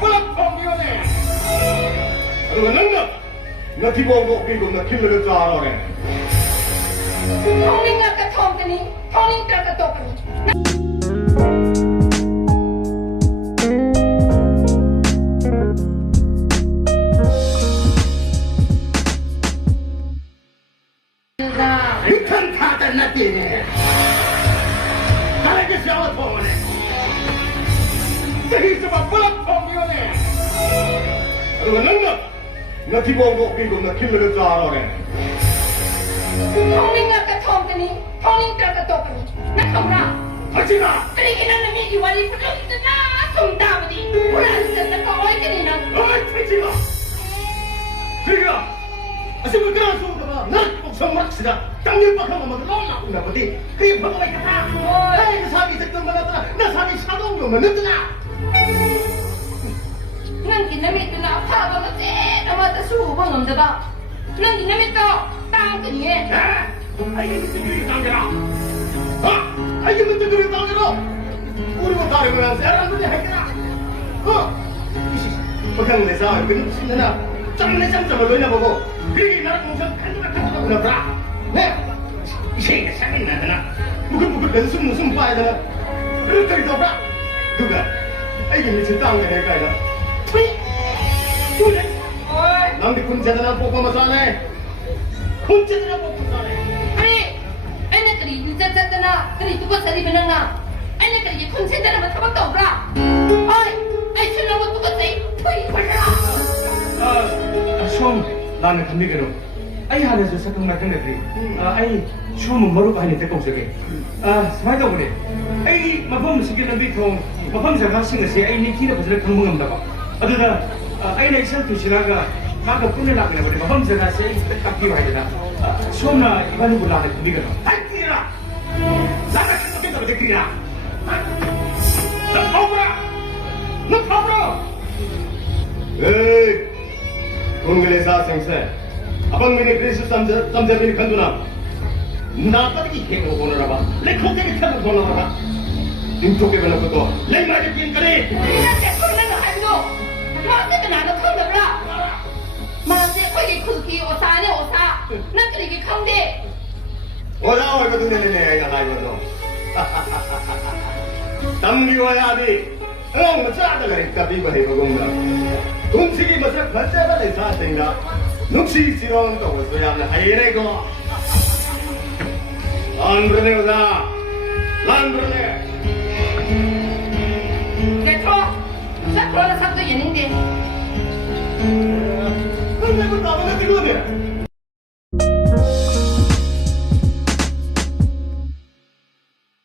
불락 통이오네. 그리고 너는 너 뒤보고 비고 너 길러를 짜라래. 통링 아까 통더니 통링 아까 똑더니. 이큰 타다 났대네. 나에게 샤워 통하네. 저기서 불락 통이오네. 그리고 너는 너 뒤보고 비고 너 길러를 짜라래. 통링 아까 통더니 통링 아까 똑더니. 나 가보라. 하지마. 그러기는 놈이 이와리 부정이잖아. 송다버디. 불안해서 거울들이는. 어이 하지마. 그러니까 아시면 그런 소리가 난 복성막시다. 땅일 박하면 뭐 너무나구나 보디. 그게 뭐가 있겠다. 나에게 사비 색들 말하더라. 나 사비 사동료면 늦더라. 난 디나미트나 파가가 쟤나마다 수고가 넘다가. 난 디나미트 땅끈이에. 아이게 무슨 그리 당겨라. 아이게 무슨 그리 당겨라. 우리가 다르면 사람들이 하겠다. bakang 내사 그는 신나나 짱내 짱짱을 너냐 보고 그게 나라 공상 간도가 간도가 그러더라. 네. 이게 상이 나잖아. 무슨 무슨 봐야 되나. 그렇게 되더라. 누가 아이게 미친 땅에 할까요? 왜? 그래. 남들 군자들아 뽑아서 하네. 군자들아 뽑아서 하네. 아니, 애네들이 유자자잖아. 그리 누가 살이 변했나? 애네들이 군세자라면 타박도 없라. 아이, 술라고 누가 세? 토이 걸라. 좀 나는 감리게로 아이 하나서 sakang matang나들이 아이 좀 머루가 하니 데리고 오세요. 스마이트 보네. 아이 마범 시기는 비통 마범 자가 생각해 아이 니키는 벌써 강봉한다고. 아들아 아이네 있을 두시라가 나가 끊으려고 그래. 마범 자가 세이 딱 비워야 되나. 좀나 이반이 불러야 감리게로. 할지라. 나가 그렇게 되기라. 너 파브라. 너 파브라. 에이. 동글에서 생세. 아방민의 그리스 삼자민이 간두나. 나빠르게 해고 보내라봐. 내 코테기 타고 보내라봐. 인토게 변화도 내 말이 빈거리. 이렇게 손내는 한도 마세가 나도 큰다라. 마세 거기 크기 오사네 오사. 나 그리기 강대. 오자 얼거든 내내 애가 가이거든. 담기와야 돼. 뭐 짜다가 있다 비고 해보건가. 음식이 뭐서 가짜가 내 사생가. 눅시 지러운 거 보소야 하는 하이레고. 안 그러네 오자. 안 그러네. 레트로. 자, 그러나 사도 예능데. 근데 그 나무가 들어오네.